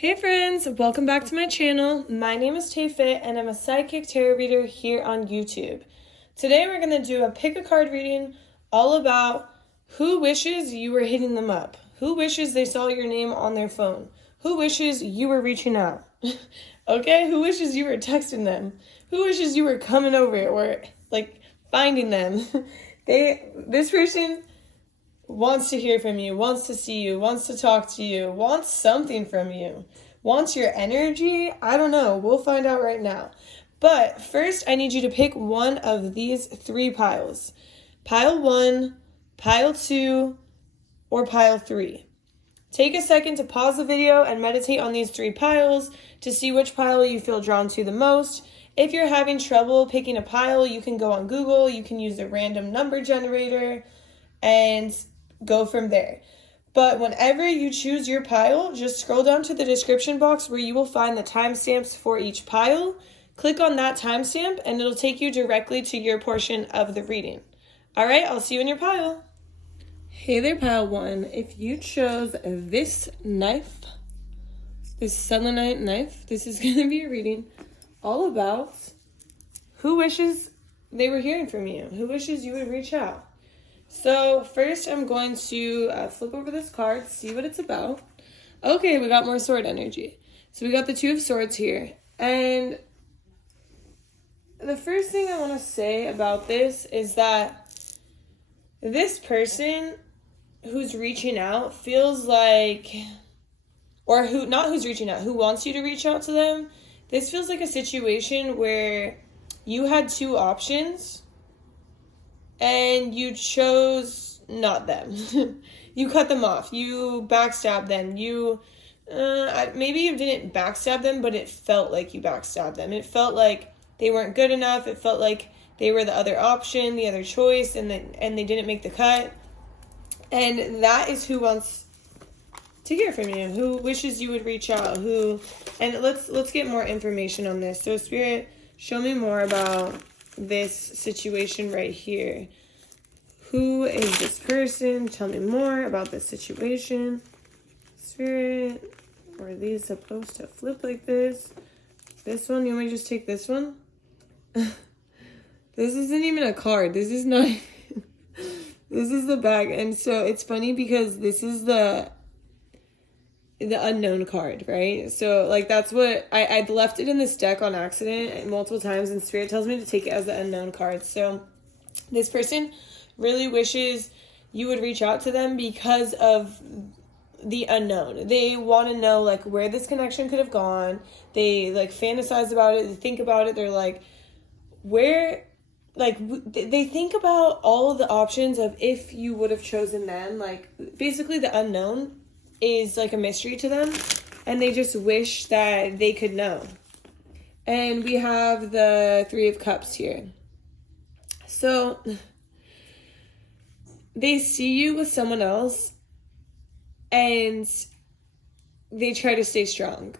Hey friends, welcome back to my channel. My name is TAYFIT and I'm a psychic tarot reader here on YouTube. Today we're going to do a pick a card reading all about who wishes you were hitting them up. Who wishes they saw your name on their phone? Who wishes you were reaching out? Okay, who wishes you were texting them? Who wishes you were coming over or like finding them? This person wants to hear from you, wants to see you, wants to talk to you, wants something from you, wants your energy. I don't know. We'll find out right now. But first, I need you to pick one of these three piles. Pile 1, Pile 2, or Pile 3. Take a second to pause the video and meditate on these three piles to see which pile you feel drawn to the most. If you're having trouble picking a pile, you can go on Google, you can use a random number generator, and go from there. But whenever you choose your pile, just scroll down to the description box where you will find the timestamps for each pile. Click on that timestamp and it'll take you directly to your portion of the reading. All right, I'll see you in your pile. Hey there, pile 1. If you chose this knife, this selenite knife, this is going to be a reading all about who wishes they were hearing from you, who wishes you would reach out. So first I'm going to flip over this card, see what it's about. Okay, we got more sword energy. So we got the Two of Swords here. And the first thing I want to say about this is that this person who's reaching out feels like, or who, not who's reaching out, who wants you to reach out to them. This feels like a situation where you had two options and you chose not them. You cut them off. You backstabbed them. Maybe you didn't backstab them, but it felt like you backstabbed them. It felt like they weren't good enough. It felt like they were the other option, the other choice, and they didn't make the cut. And that is who wants to hear from you, who wishes you would reach out, and let's get more information on this. So Spirit, show me more about this situation right here. Who is this person? Tell me more about this situation. Spirit, were these supposed to flip like this? This one, you want me to just take this one? This isn't even a card. This is not, this is the back. And so it's funny because this is the unknown card, right? So like that's what I'd left it in this deck on accident multiple times, and Spirit tells me to take it as the unknown card. So this person really wishes you would reach out to them because of the unknown. They want to know like where this connection could have gone. They like fantasize about it, they think about it, they're like where, like they think about all of the options of if you would have chosen them. Like basically the unknown is like a mystery to them, and they just wish that they could know. And we have the Three of Cups here. So they see you with someone else and they try to stay strong.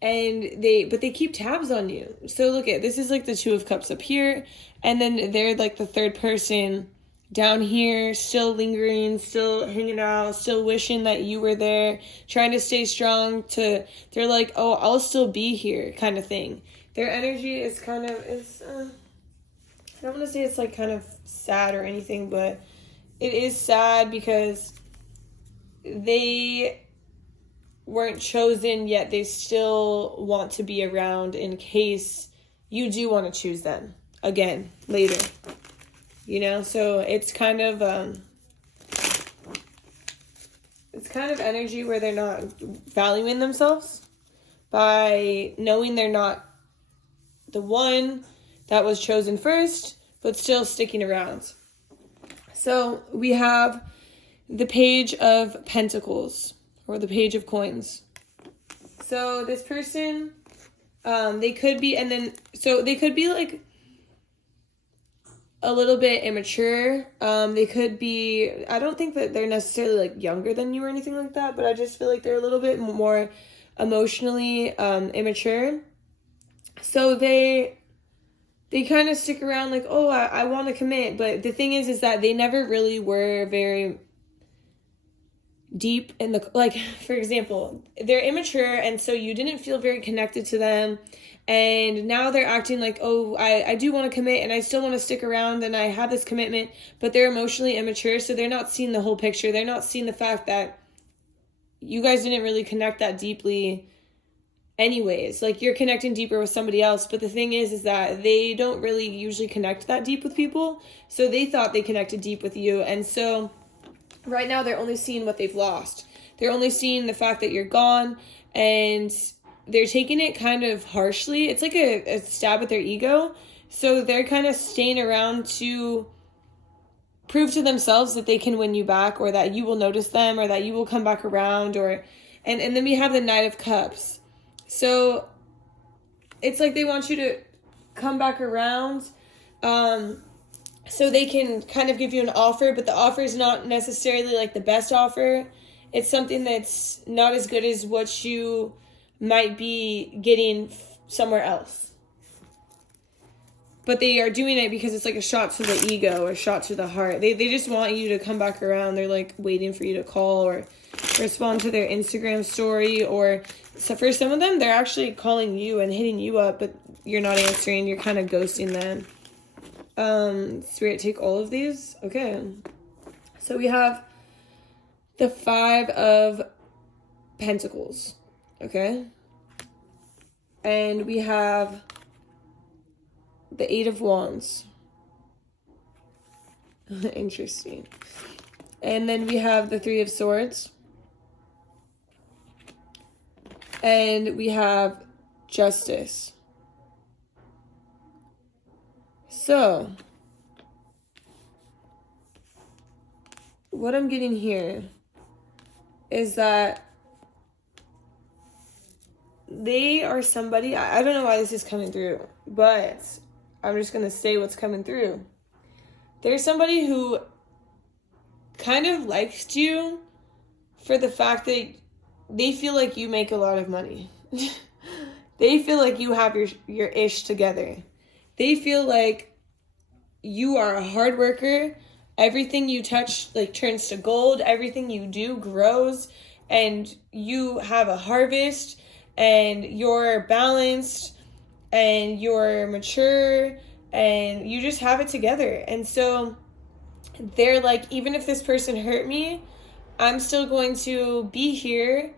And they keep tabs on you. So look at, this is like the Two of Cups up here, and then they're like the third person down here, still lingering, still hanging out, still wishing that you were there, trying to stay strong. They're like, oh, I'll still be here kind of thing. Their energy is kind of, I don't want to say it's like kind of sad or anything, but it is sad because they weren't chosen, yet they still want to be around in case you do want to choose them again later. You know, so it's kind of energy where they're not valuing themselves by knowing they're not the one that was chosen first, but still sticking around. So we have the Page of Pentacles, or the Page of Coins. So this person, they could be like a little bit immature. They could be, I don't think that they're necessarily like younger than you or anything like that, but I just feel like they're a little bit more emotionally immature. So they kind of stick around like, oh, I want to commit. But the thing is that they never really were very deep in the, like, for example, they're immature, and so you didn't feel very connected to them, and now they're acting like, oh, I do want to commit, and I still want to stick around, and I have this commitment, but they're emotionally immature, so they're not seeing the whole picture. They're not seeing the fact that you guys didn't really connect that deeply anyways. Like, you're connecting deeper with somebody else, but the thing is that they don't really usually connect that deep with people, so they thought they connected deep with you, and so right now they're only seeing what they've lost. They're only seeing the fact that you're gone, and they're taking it kind of harshly. It's like a stab at their ego, so they're kind of staying around to prove to themselves that they can win you back, or that you will notice them, or that you will come back around, or and then we have the Knight of Cups. So it's like they want you to come back around, so they can kind of give you an offer, but the offer is not necessarily like the best offer. It's something that's not as good as what you might be getting somewhere else. But they are doing it because it's like a shot to the ego or a shot to the heart. They just want you to come back around. They're like waiting for you to call or respond to their Instagram story. Or so for some of them, they're actually calling you and hitting you up, but you're not answering. You're kind of ghosting them. Spirit, take all of these. Okay. So we have the 5 of Pentacles. Okay. And we have the 8 of Wands. Interesting. And then we have the 3 of Swords. And we have Justice. So, what I'm getting here is that they are somebody, I don't know why this is coming through, but I'm just going to say what's coming through. There's somebody who kind of likes you for the fact that they feel like you make a lot of money. They feel like you have your ish together. They feel like you are a hard worker. Everything you touch like turns to gold. Everything you do grows, and you have a harvest, and you're balanced, and you're mature, and you just have it together. And so they're like, even if this person hurt me, I'm still going to be here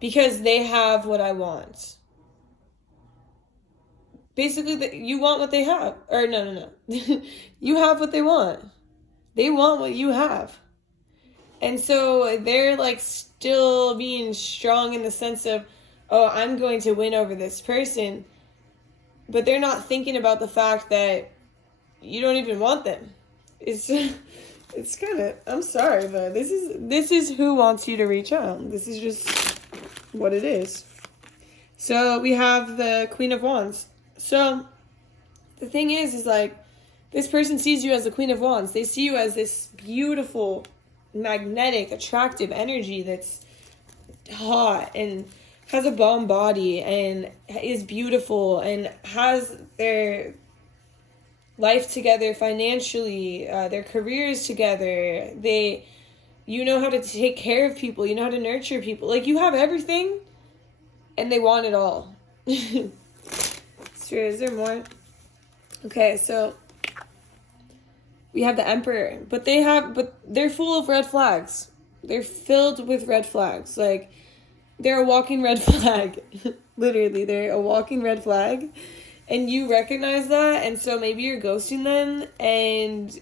because they have what I want. Basically, you want what they have. Or no. You have what they want. They want what you have. And so they're like still being strong in the sense of, oh, I'm going to win over this person. But they're not thinking about the fact that you don't even want them. It's kind of, I'm sorry, but this is who wants you to reach out. This is just what it is. So we have the Queen of Wands. So the thing is like, this person sees you as the Queen of Wands. They see you as this beautiful, magnetic, attractive energy that's hot and has a bomb body and is beautiful and has their life together financially, their careers together. You know how to take care of people. You know how to nurture people. Like, you have everything, and they want it all. Sure, is there more? Okay, so we have the Emperor, but they're full of red flags. They're filled with red flags. Like, they're a walking red flag. Literally, they're a walking red flag. And you recognize that, and so maybe you're ghosting them, and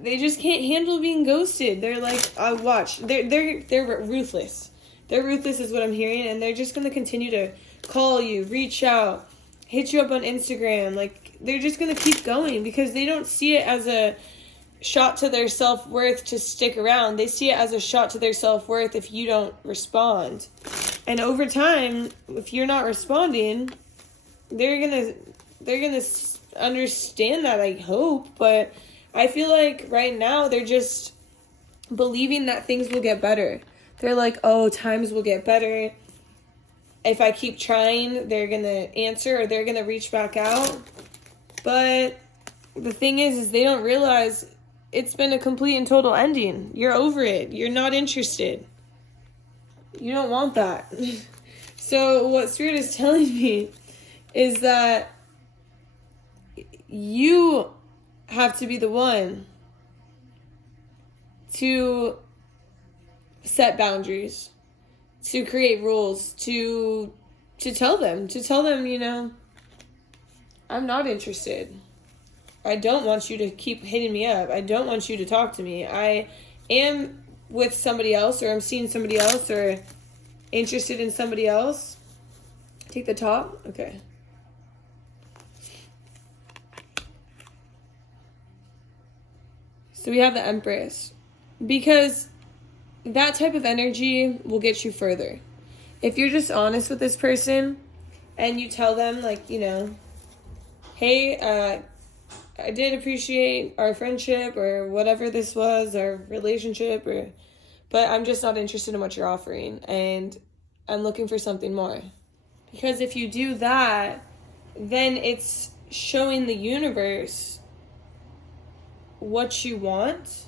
they just can't handle being ghosted. They're like, watch. They're ruthless. They're ruthless is what I'm hearing, and they're just going to continue to call you, reach out, hit you up on Instagram. Like, they're just going to keep going because they don't see it as a shot to their self-worth to stick around. They see it as a shot to their self-worth if you don't respond. And over time, if you're not responding, they're gonna understand that, I hope. But I feel like right now they're just believing that things will get better. They're like, oh, times will get better. If I keep trying, they're gonna answer or they're gonna reach back out. But the thing is they don't realize it's been a complete and total ending. You're over it. You're not interested. You don't want that. So what Spirit is telling me is that you have to be the one to set boundaries, to create rules, to tell them, you know, I'm not interested. I don't want you to keep hitting me up. I don't want you to talk to me. I am with somebody else, or I'm seeing somebody else, or interested in somebody else. Take the top. Okay. So we have the Empress. Because that type of energy will get you further. If you're just honest with this person and you tell them, like, you know, hey, I did appreciate our friendship or whatever this was, our relationship, but I'm just not interested in what you're offering, and I'm looking for something more. Because if you do that, then it's showing the universe what you want,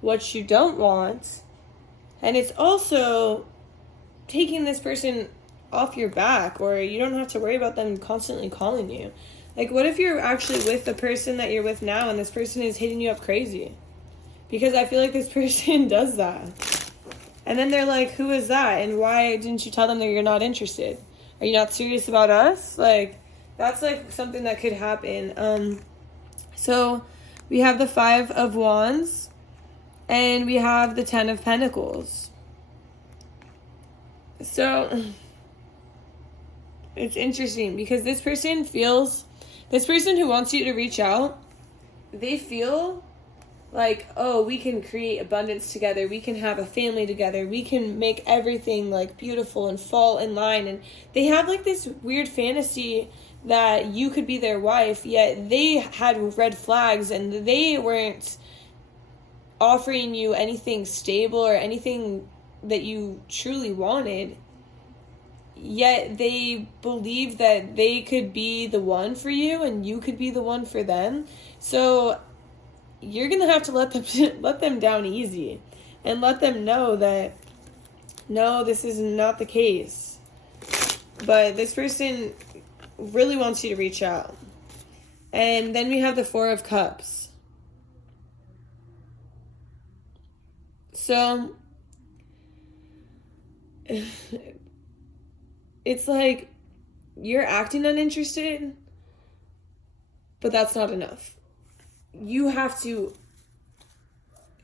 what you don't want, and it's also taking this person off your back, or you don't have to worry about them constantly calling you. Like, what if you're actually with the person that you're with now and this person is hitting you up crazy? Because I feel like this person does that. And then they're like, who is that? And why didn't you tell them that you're not interested? Are you not serious about us? Like, that's like something that could happen. So we have the 5 of Wands and we have the 10 of Pentacles. So it's interesting because this person who wants you to reach out, they feel like, oh, we can create abundance together. We can have a family together. We can make everything like beautiful and fall in line. And they have like this weird fantasy that you could be their wife, yet they had red flags and they weren't offering you anything stable or anything that you truly wanted. Yet they believe that they could be the one for you and you could be the one for them. So you're going to have to let them down easy and let them know that, no, this is not the case. But this person really wants you to reach out. And then we have the 4 of Cups. So it's like you're acting uninterested, but that's not enough. You have to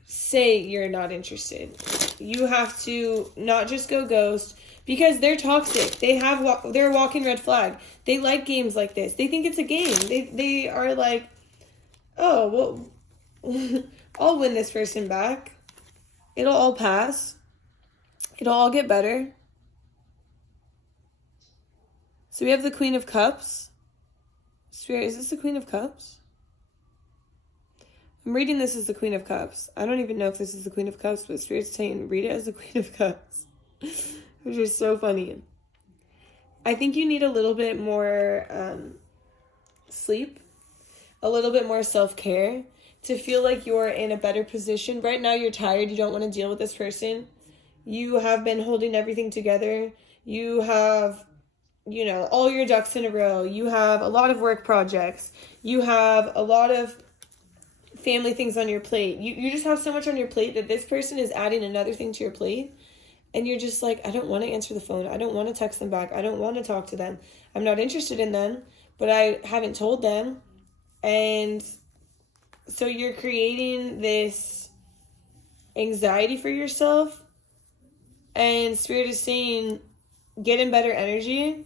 say you're not interested. You have to not just go ghost, because they're toxic. They're a walking red flag. They like games like this. They think it's a game. They are like, oh, well, I'll win this person back. It'll all pass. It'll all get better. So we have the Queen of Cups. Spirit, is this the Queen of Cups? I'm reading this as the Queen of Cups. I don't even know if this is the Queen of Cups, but Spirit's saying read it as the Queen of Cups. Which is so funny. I think you need a little bit more sleep, a little bit more self-care to feel like you're in a better position. Right now you're tired. You don't want to deal with this person. You have been holding everything together. You have, you know, all your ducks in a row. You have a lot of work projects. You have a lot of family things on your plate. You just have so much on your plate that this person is adding another thing to your plate. And you're just like, I don't want to answer the phone. I don't want to text them back. I don't want to talk to them. I'm not interested in them, but I haven't told them. And so you're creating this anxiety for yourself. And Spirit is saying, get in better energy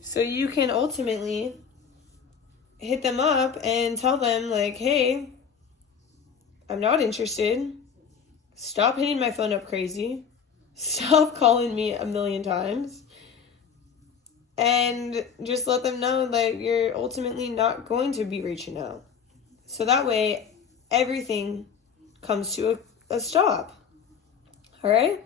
so you can ultimately hit them up and tell them, like, hey, I'm not interested. Stop hitting my phone up crazy. Stop calling me a million times. And just let them know that you're ultimately not going to be reaching out. So that way, everything comes to a stop. All right?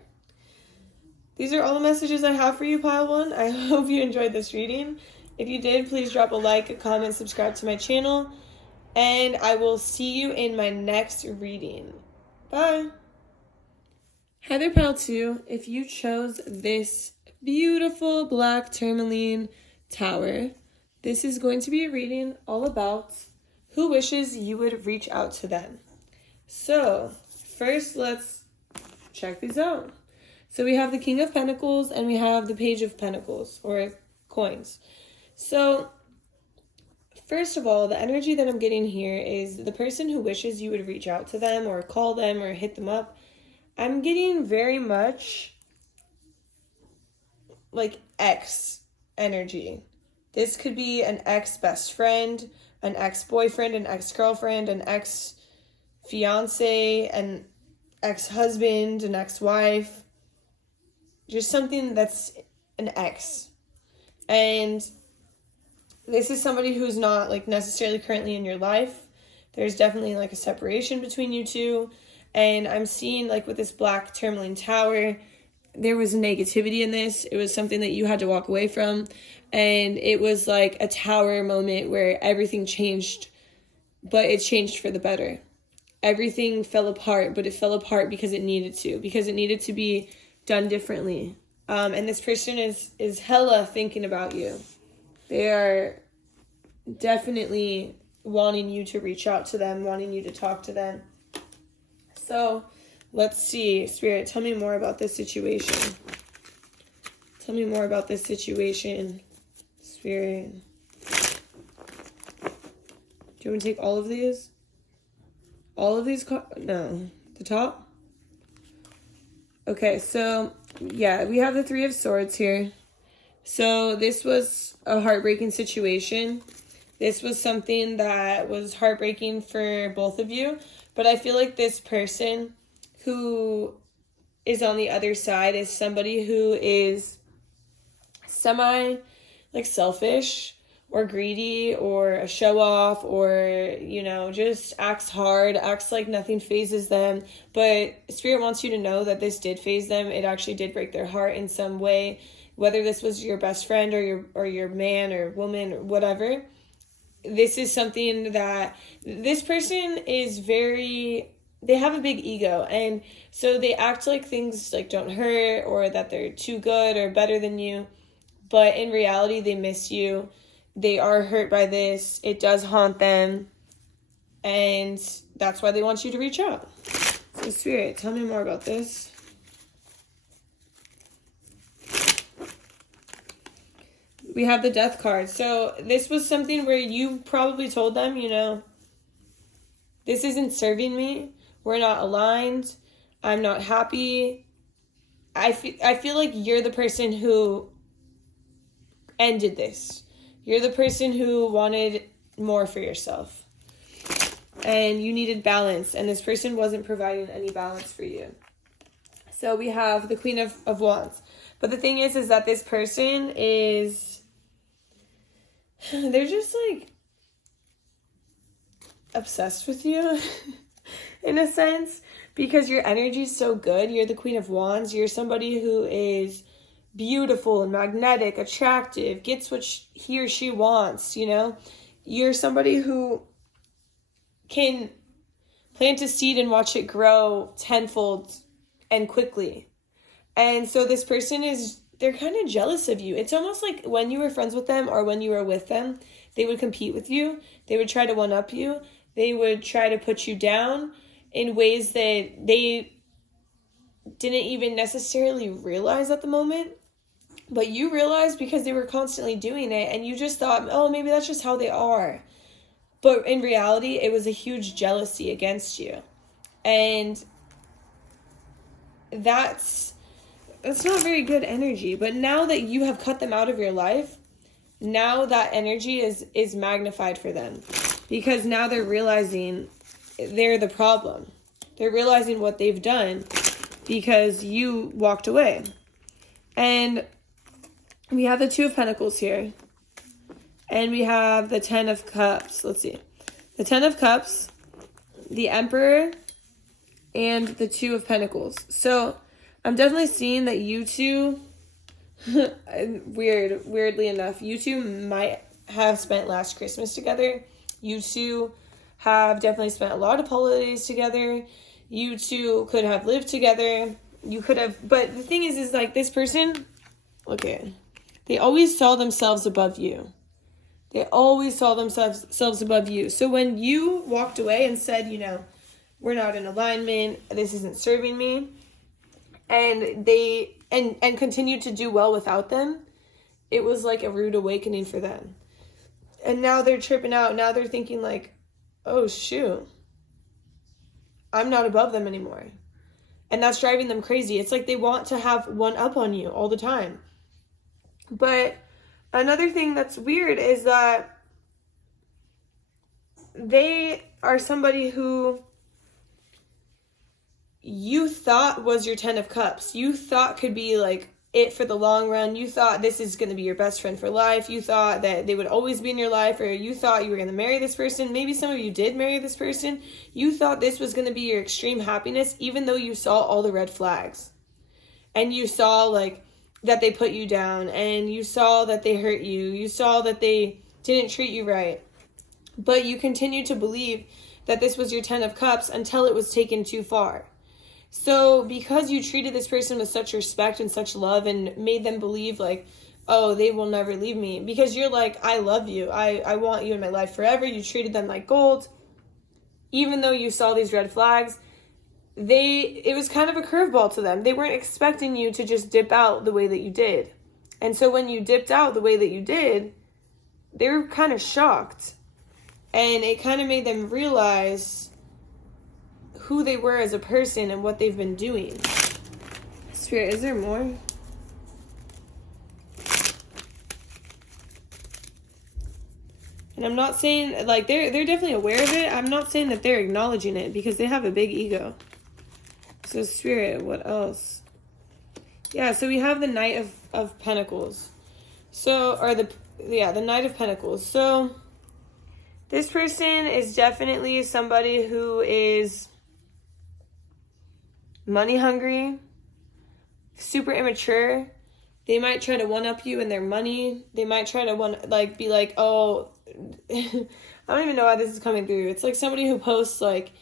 These are all the messages I have for you, Pile 1. I hope you enjoyed this reading. If you did, please drop a like, a comment, subscribe to my channel. And I will see you in my next reading. Bye. Heather Pal 2, if you chose this beautiful black tourmaline tower, this is going to be a reading all about who wishes you would reach out to them. So, first let's check these out. So we have the King of Pentacles and we have the Page of Pentacles, or coins. So, first of all, the energy that I'm getting here is the person who wishes you would reach out to them or call them or hit them up. I'm getting very much like ex energy. This could be an ex-best friend, an ex-boyfriend, an ex-girlfriend, an ex-fiance, an ex-husband, an ex-wife. Just something that's an ex. And this is somebody who's not like necessarily currently in your life. There's definitely like a separation between you two. And I'm seeing like with this black tourmaline tower, there was negativity in this. It was something that you had to walk away from. And it was like a tower moment where everything changed, but it changed for the better. Everything fell apart, but it fell apart because it needed to be done differently. And this person is hella thinking about you. They are definitely wanting you to reach out to them, wanting you to talk to them. So let's see, Spirit, tell me more about this situation. Tell me more about this situation, Spirit. Do you want to take all of these? All of these? No. The top? Okay, so, yeah, we have the Three of Swords here. So this was a heartbreaking situation. This was something that was heartbreaking for both of you. But I feel like this person who is on the other side is somebody who is semi, like, selfish or greedy or a show-off or, you know, just acts hard, acts like nothing phases them. But Spirit wants you to know that this did phase them. It actually did break their heart in some way, whether this was your best friend or your man or woman or whatever. This is something that this person is they have a big ego, and so they act like things like don't hurt or that they're too good or better than you, but in reality they miss you. They are hurt by this. It does haunt them, and that's why they want you to reach out. So Spirit, tell me more about this. We have the Death card. So this was something where you probably told them, you know, this isn't serving me. We're not aligned. I'm not happy. I feel like you're the person who ended this. You're the person who wanted more for yourself. And you needed balance. And this person wasn't providing any balance for you. So we have the Queen of Wands. But the thing is that this person is... they're just, like, obsessed with you, in a sense, because your energy is so good. You're the Queen of Wands. You're somebody who is beautiful and magnetic, attractive, gets what he or she wants, you know? You're somebody who can plant a seed and watch it grow tenfold and quickly. And so this person they're kind of jealous of you. It's almost like when you were friends with them or when you were with them, they would compete with you. They would try to one-up you. They would try to put you down in ways that they didn't even necessarily realize at the moment. But you realized because they were constantly doing it, and you just thought, oh, maybe that's just how they are. But in reality, it was a huge jealousy against you. And that's not very good energy. But now that you have cut them out of your life, now that energy is magnified for them. Because now they're realizing they're the problem. They're realizing what they've done because you walked away. And we have the Two of Pentacles here. And we have the Ten of Cups. Let's see. The Ten of Cups, the Emperor, and the Two of Pentacles. So I'm definitely seeing that you two, weirdly enough, you two might have spent last Christmas together. You two have definitely spent a lot of holidays together. You two could have lived together. you could have, but the thing is like this person, okay, they always saw themselves above you. They always saw themselves above you. So when you walked away and said, you know, we're not in alignment, this isn't serving me, and they and continued to do well without them, it was like a rude awakening for them. And now they're tripping out. Now they're thinking like, oh shoot, I'm not above them anymore. And that's driving them crazy. It's like they want to have one up on you all the time. But another thing that's weird is that they are somebody who you thought was your 10 of cups. You thought could be like it for the long run. You thought this is going to be your best friend for life. You thought that they would always be in your life, or you thought you were going to marry this person. Maybe some of you did marry this person. You thought this was going to be your extreme happiness, even though you saw all the red flags. And you saw like that they put you down, and you saw that they hurt you. You saw that they didn't treat you right. But you continued to believe that this was your 10 of cups until it was taken too far. So because you treated this person with such respect and such love and made them believe like, oh, they will never leave me, because you're like, I love you. I want you in my life forever. You treated them like gold. Even though you saw these red flags, it was kind of a curveball to them. They weren't expecting you to just dip out the way that you did. And so when you dipped out the way that you did, they were kind of shocked. And it kind of made them realize who they were as a person and what they've been doing. Spirit, is there more? And I'm not saying, like, they're definitely aware of it. I'm not saying that they're acknowledging it, because they have a big ego. So Spirit, what else? Yeah, so we have the Knight of Pentacles. So, or the Knight of Pentacles. So this person is definitely somebody who is money hungry, super immature. They might try to one-up you in their money. They might try to be like, oh, I don't even know how this is coming through. It's like somebody who posts like,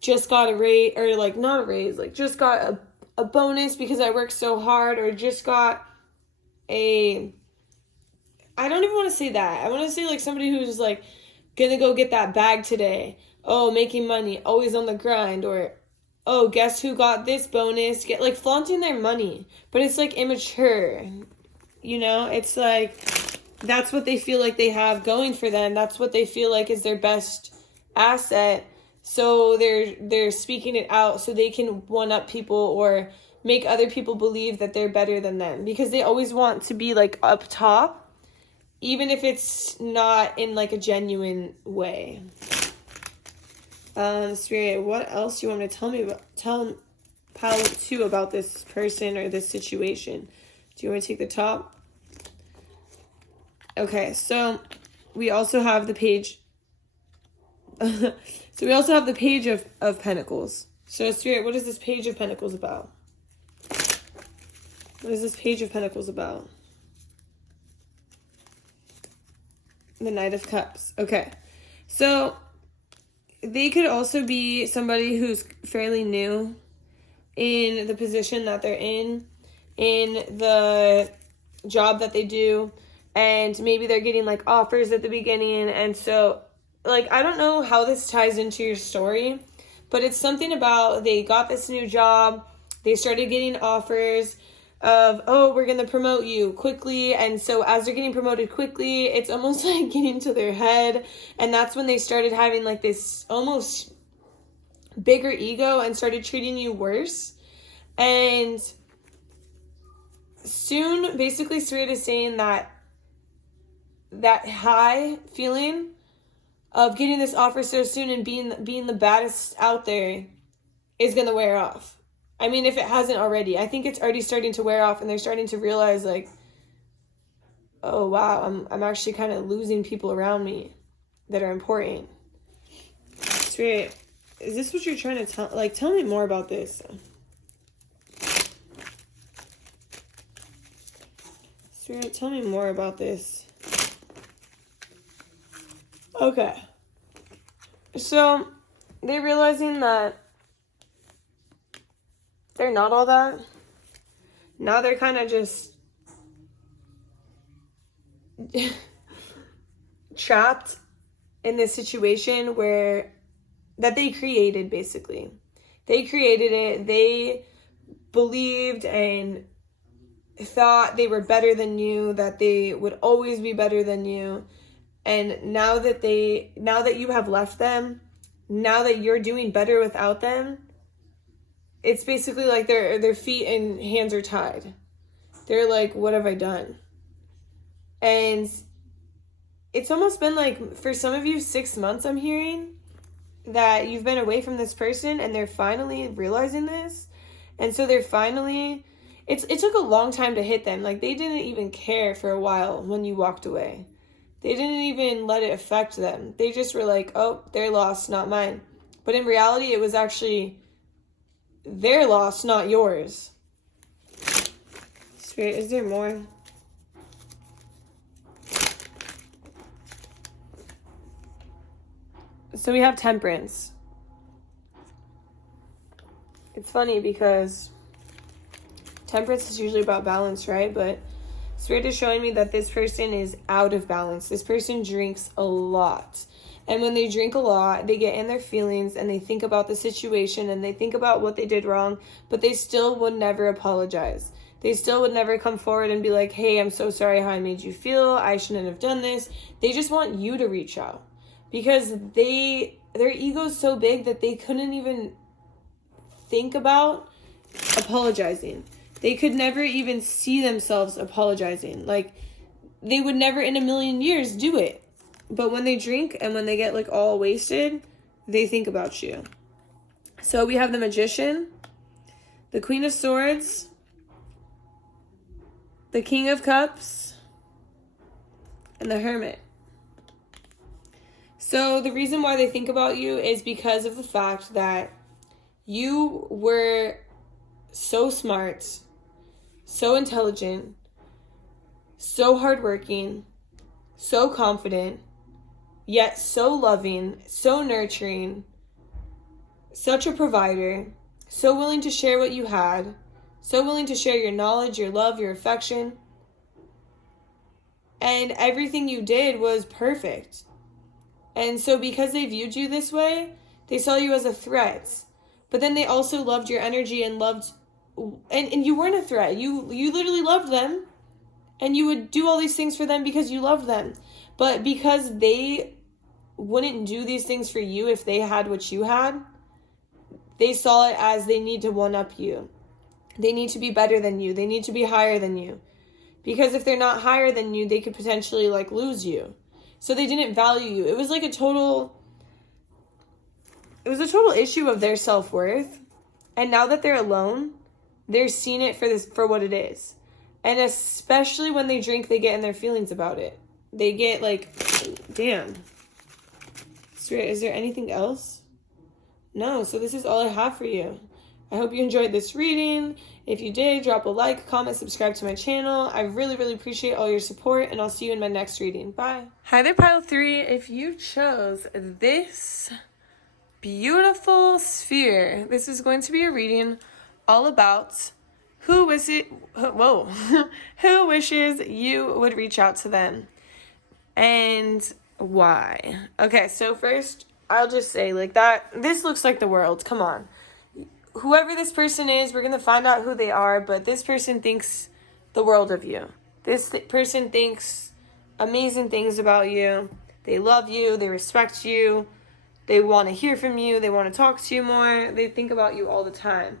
just got a raise, or like not a raise, like just got a bonus because I worked so hard, or just got I don't even want to say that. I want to say like somebody who's like gonna go get that bag today. Oh, making money, always on the grind, or oh, guess who got this bonus? Get like flaunting their money, but it's like immature. You know, it's like that's what they feel like they have going for them. That's what they feel like is their best asset. So they're speaking it out so they can one up people or make other people believe that they're better than them, because they always want to be like up top, even if it's not in like a genuine way. Spirit, what else do you want me to tell Pile 2 about this person or this situation? Do you want me to take the top? Okay, so we also have the page. So we also have the Page of Pentacles. So Spirit, what is this Page of Pentacles about? What is this Page of Pentacles about? The Knight of Cups. Okay, so they could also be somebody who's fairly new in the position that they're in the job that they do, and maybe they're getting like offers at the beginning, and so like I don't know how this ties into your story, but it's something about they got this new job, they started getting offers of, oh, we're gonna promote you quickly, and so as they're getting promoted quickly, it's almost like getting to their head, and that's when they started having like this almost bigger ego and started treating you worse. And soon, basically Spirit is saying that high feeling of getting this offer so soon and being the baddest out there is gonna wear off. I mean, if it hasn't already, I think it's already starting to wear off, and they're starting to realize like, oh wow, I'm actually kind of losing people around me that are important. Spirit, is this what you're trying to tell? Like, tell me more about this. Spirit, tell me more about this. Okay. So they're realizing that they're not all that. Now they're kind of just trapped in this situation that they created, basically. They created it. They believed and thought they were better than you, that they would always be better than you. And now that you have left them, now that you're doing better without them, it's basically like their feet and hands are tied. They're like, what have I done? And it's almost been like, for some of you, 6 months, I'm hearing, that you've been away from this person, and they're finally realizing this. And so they're finally, it took a long time to hit them. Like, they didn't even care for a while when you walked away. They didn't even let it affect them. They just were like, oh, they're lost, not mine. But in reality, it was actually their loss, not yours. Spirit, is there more? So we have Temperance. It's funny because Temperance is usually about balance, right? But Spirit is showing me that this person is out of balance. This person drinks a lot. And when they drink a lot, they get in their feelings and they think about the situation and they think about what they did wrong, but they still would never apologize. They still would never come forward and be like, hey, I'm so sorry how I made you feel. I shouldn't have done this. They just want you to reach out because their ego's so big that they couldn't even think about apologizing. They could never even see themselves apologizing. Like, they would never in a million years do it. But when they drink and when they get like all wasted, they think about you. So we have the Magician, the Queen of Swords, the King of Cups, and the Hermit. So the reason why they think about you is because of the fact that you were so smart, so intelligent, so hardworking, so confident, yet so loving, so nurturing, such a provider, so willing to share what you had, so willing to share your knowledge, your love, your affection. And everything you did was perfect. And so because they viewed you this way, they saw you as a threat. But then they also loved your energy and and you weren't a threat. You literally loved them. And you would do all these things for them because you loved them. But because they wouldn't do these things for you if they had what you had, they saw it as they need to one-up you. They need to be better than you. They need to be higher than you. Because if they're not higher than you, they could potentially like lose you. So they didn't value you. It was like a total issue of their self-worth. And now that they're alone, they're seeing it for what it is. And especially when they drink, they get in their feelings about it. They get like, damn. Spirit, is there anything else? No, so this is all I have for you. I hope you enjoyed this reading. If you did, drop a like, comment, subscribe to my channel. I really, really appreciate all your support, and I'll see you in my next reading. Bye. Hi there, Pile 3. If you chose this beautiful sphere, this is going to be a reading all about who wishes you would reach out to them and why. Okay, so first, I'll just say like that, this looks like the world. Come on. Whoever this person is, we're going to find out who they are, but this person thinks the world of you. This person thinks amazing things about you. They love you. They respect you. They want to hear from you. They want to talk to you more. They think about you all the time.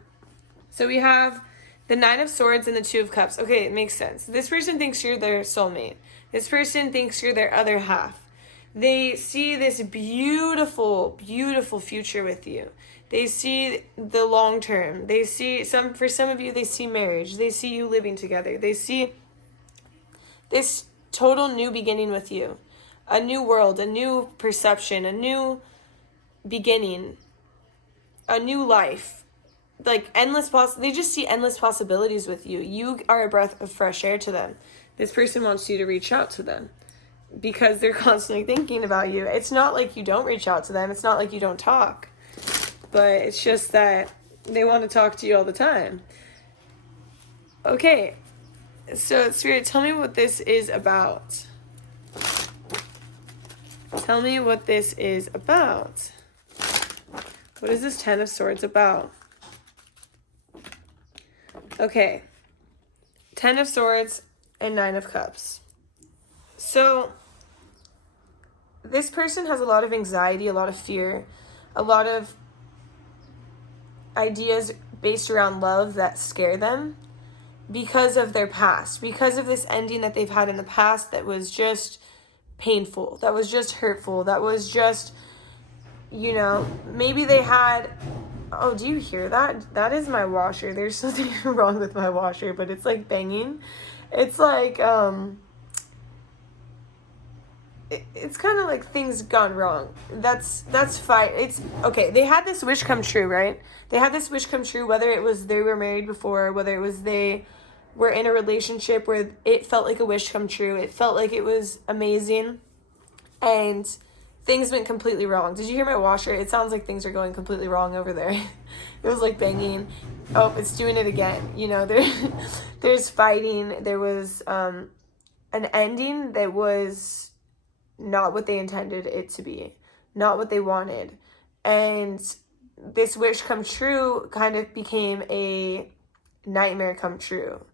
So we have the Nine of Swords and the Two of Cups. Okay, it makes sense. This person thinks you're their soulmate. This person thinks you're their other half. They see this beautiful, beautiful future with you. They see the long term. They see for some of you, they see marriage. They see you living together. They see this total new beginning with you. A new world, a new perception, a new beginning, a new life. Like they just see endless possibilities with you. You are a breath of fresh air to them. This person wants you to reach out to them because they're constantly thinking about you. It's not like you don't reach out to them. It's not like you don't talk. But it's just that They want to talk to you all the time. Okay, so Spirit, tell me what this is about. Tell me what this is about. What is this Ten of Swords about? Okay, Ten of Swords and Nine of Cups. So this person has a lot of anxiety, a lot of fear, a lot of ideas based around love that scare them because of their past, because of this ending that they've had in the past that was just painful, that was just hurtful, that was just, you know, maybe they had, oh, do you hear that? That is my washer. There's something wrong with my washer, but it's like banging. It's like, it's kind of like things gone wrong. That's fine. It's okay. They had this wish come true, right? They had this wish come true, whether it was they were married before, whether it was they were in a relationship where it felt like a wish come true. It felt like it was amazing, and things went completely wrong. Did you hear my washer? It sounds like things are going completely wrong over there. It was like banging. Oh, it's doing it again. You know, there's fighting. There was an ending that was not what they intended it to be, not what they wanted. And this wish come true kind of became a nightmare come true.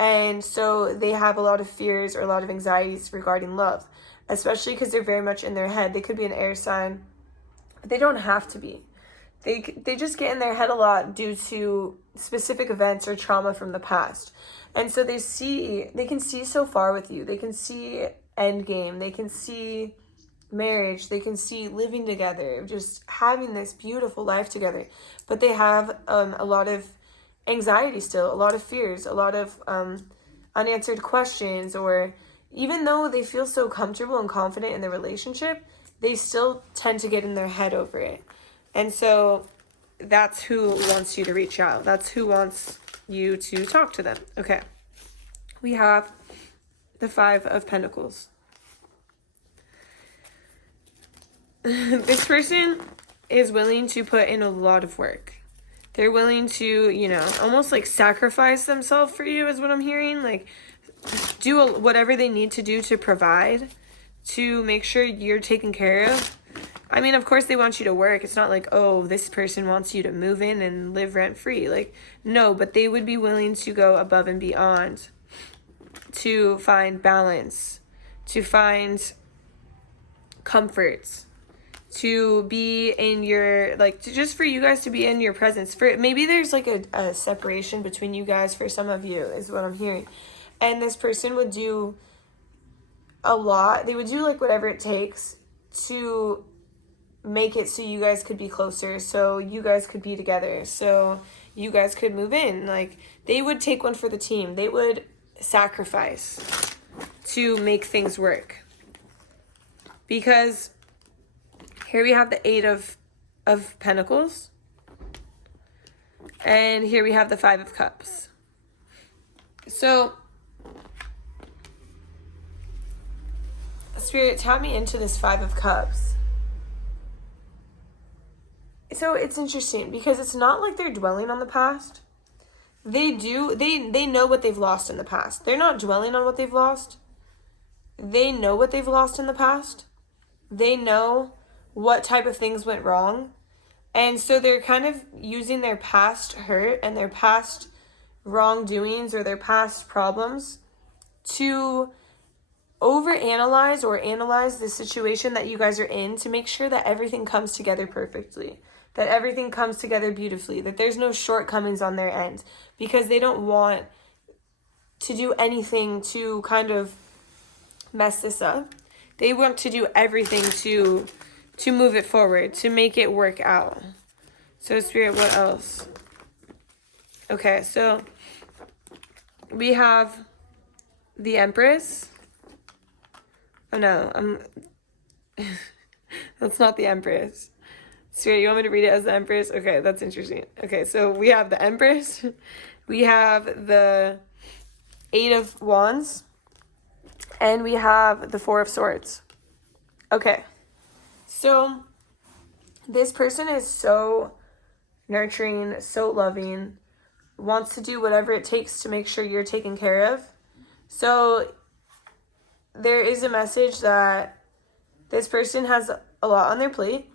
And so they have a lot of fears or a lot of anxieties regarding love, especially because they're very much in their head. They could be an air sign, but they don't have to be. They just get in their head a lot due to specific events or trauma from the past. And so they can see so far with you. They can see end game. They can see marriage. They can see living together, just having this beautiful life together. But they have a lot of anxiety still, a lot of fears, a lot of unanswered questions, or even though they feel so comfortable and confident in the relationship, they still tend to get in their head over it. And so that's who wants you to reach out. That's who wants you to talk to them. Okay. We have the Five of Pentacles. This person is willing to put in a lot of work. They're willing to, you know, almost like sacrifice themselves for you is what I'm hearing. Like do whatever they need to do to provide, to make sure you're taken care of. I mean, of course they want you to work. It's not like, oh, this person wants you to move in and live rent free. Like, no, but they would be willing to go above and beyond to find balance, to find comforts, to be in your, like, just for you guys to be in your presence. For maybe there's like a separation between you guys for some of you is what I'm hearing. And this person would do a lot. They would do like whatever it takes to make it so you guys could be closer, so you guys could be together, so you guys could move in. Like, they would take one for the team. They would sacrifice to make things work. Because here we have the Eight of Pentacles, and here we have the Five of Cups. So Spirit, tap me into this Five of Cups. So it's interesting because it's not like they're dwelling on the past. They know what they've lost in the past. They're not dwelling on what they've lost. They know what they've lost in the past. They know what type of things went wrong. And so they're kind of using their past hurt and their past wrongdoings or their past problems to overanalyze or analyze the situation that you guys are in to make sure that everything comes together perfectly, that everything comes together beautifully, that there's no shortcomings on their end, because they don't want to do anything to kind of mess this up. They want to do everything to move it forward, to make it work out. So Spirit, what else? Okay, so we have the Empress. Oh no, that's not the Empress. Spirit, you want me to read it as the Empress? Okay, that's interesting. Okay, so we have the Empress. We have the Eight of Wands. And we have the Four of Swords. Okay, so this person is so nurturing, so loving, wants to do whatever it takes to make sure you're taken care of. So there is a message that this person has a lot on their plate.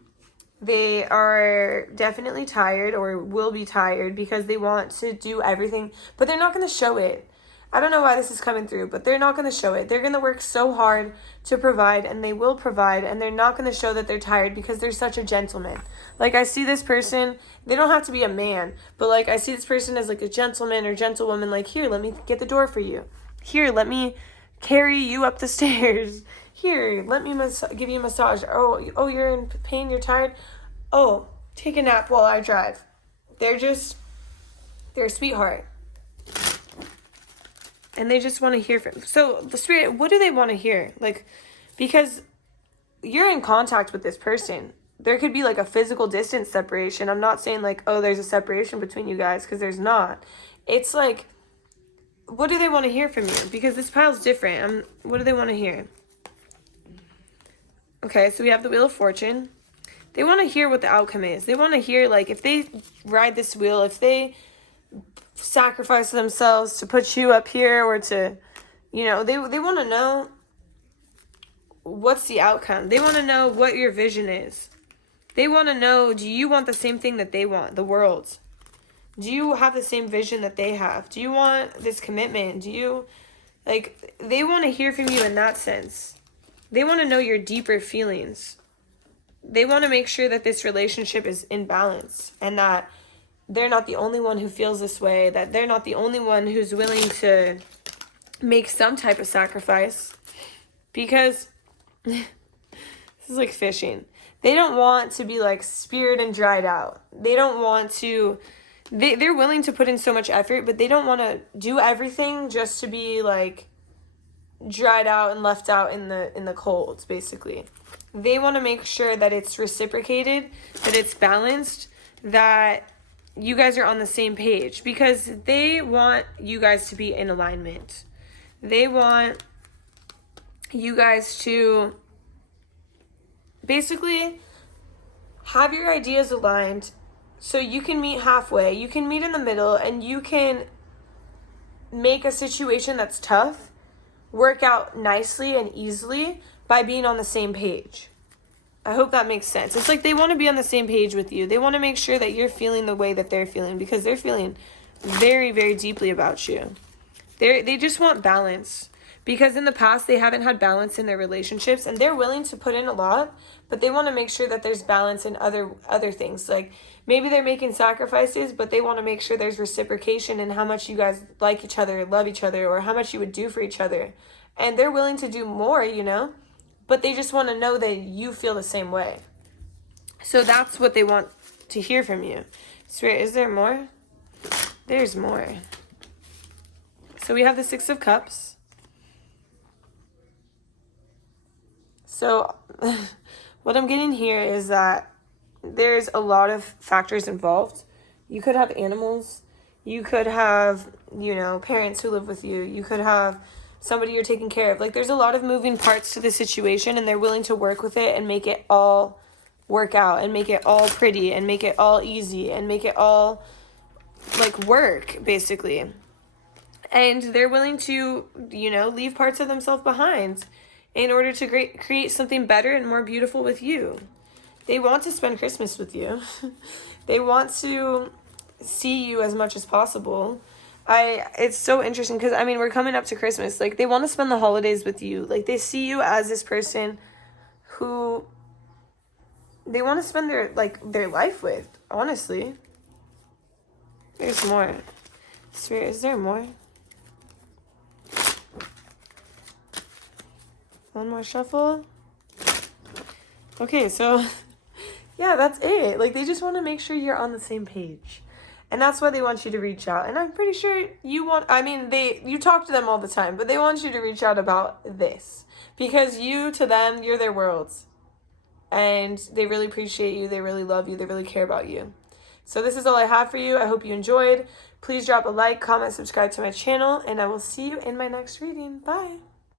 They are definitely tired or will be tired because they want to do everything, but they're not going to show it. I don't know why this is coming through, but they're not going to show it. They're going to work so hard to provide, and they will provide, and they're not going to show that they're tired because they're such a gentleman. Like, I see this person, they don't have to be a man, but like, I see this person as like a gentleman or gentlewoman, like, here, let me get the door for you. Here, let me carry you up the stairs. Here, let me give you a massage. Oh, you're in pain, you're tired. Oh, take a nap while I drive. They're a sweetheart. And they just want to hear from. So the spirit, what do they want to hear? Like, because you're in contact with this person. There could be like a physical distance separation. I'm not saying like, oh, there's a separation between you guys, because there's not. It's like, what do they want to hear from you? Because this pile's different. What do they want to hear? Okay, so we have the Wheel of Fortune. They want to hear what the outcome is. They want to hear, like, if they ride this wheel, if they sacrifice themselves to put you up here or to, you know, they want to know what's the outcome. They want to know what your vision is. They want to know, do you want the same thing that they want, the world? Do you have the same vision that they have? Do you want this commitment? Do you, like, they want to hear from you in that sense. They want to know your deeper feelings. They want to make sure that this relationship is in balance and that they're not the only one who feels this way, that they're not the only one who's willing to make some type of sacrifice. Because this is like fishing. They don't want to be like speared and dried out. They don't want to, they're willing to put in so much effort, but they don't want to do everything just to be like dried out and left out in the cold, basically. They want to make sure that it's reciprocated, that it's balanced, that you guys are on the same page, because they want you guys to be in alignment. They want you guys to basically have your ideas aligned so you can meet halfway, you can meet in the middle, and you can make a situation that's tough work out nicely and easily by being on the same page. I hope that makes sense. It's like they want to be on the same page with you. They want to make sure that you're feeling the way that they're feeling, because they're feeling very, very deeply about you. They just want balance, because in the past they haven't had balance in their relationships, and they're willing to put in a lot, but they want to make sure that there's balance in other things. Like maybe they're making sacrifices, but they want to make sure there's reciprocation in how much you guys like each other, love each other, or how much you would do for each other. And they're willing to do more, you know, but they just want to know that you feel the same way. So that's what they want to hear from you. Spirit, is there more? There's more. So we have the Six of Cups. So what I'm getting here is that there's a lot of factors involved. You could have animals. You could have, you know, parents who live with you. You could have somebody you're taking care of. Like, there's a lot of moving parts to the situation, and they're willing to work with it and make it all work out and make it all pretty and make it all easy and make it all, like, work, basically. And they're willing to, you know, leave parts of themselves behind in order to create something better and more beautiful with you. They want to spend Christmas with you. They want to see you as much as possible. It's so interesting because, I mean, we're coming up to Christmas. Like, they want to spend the holidays with you. Like, they see you as this person who they want to spend their life with, honestly. There's more. Spirit, is there more? One more shuffle. Okay, so yeah, that's it. Like, they just want to make sure you're on the same page. And that's why they want you to reach out. And I'm pretty sure you talk to them all the time, but they want you to reach out about this. Because to them, you're their worlds. And they really appreciate you. They really love you. They really care about you. So this is all I have for you. I hope you enjoyed. Please drop a like, comment, subscribe to my channel, and I will see you in my next reading. Bye.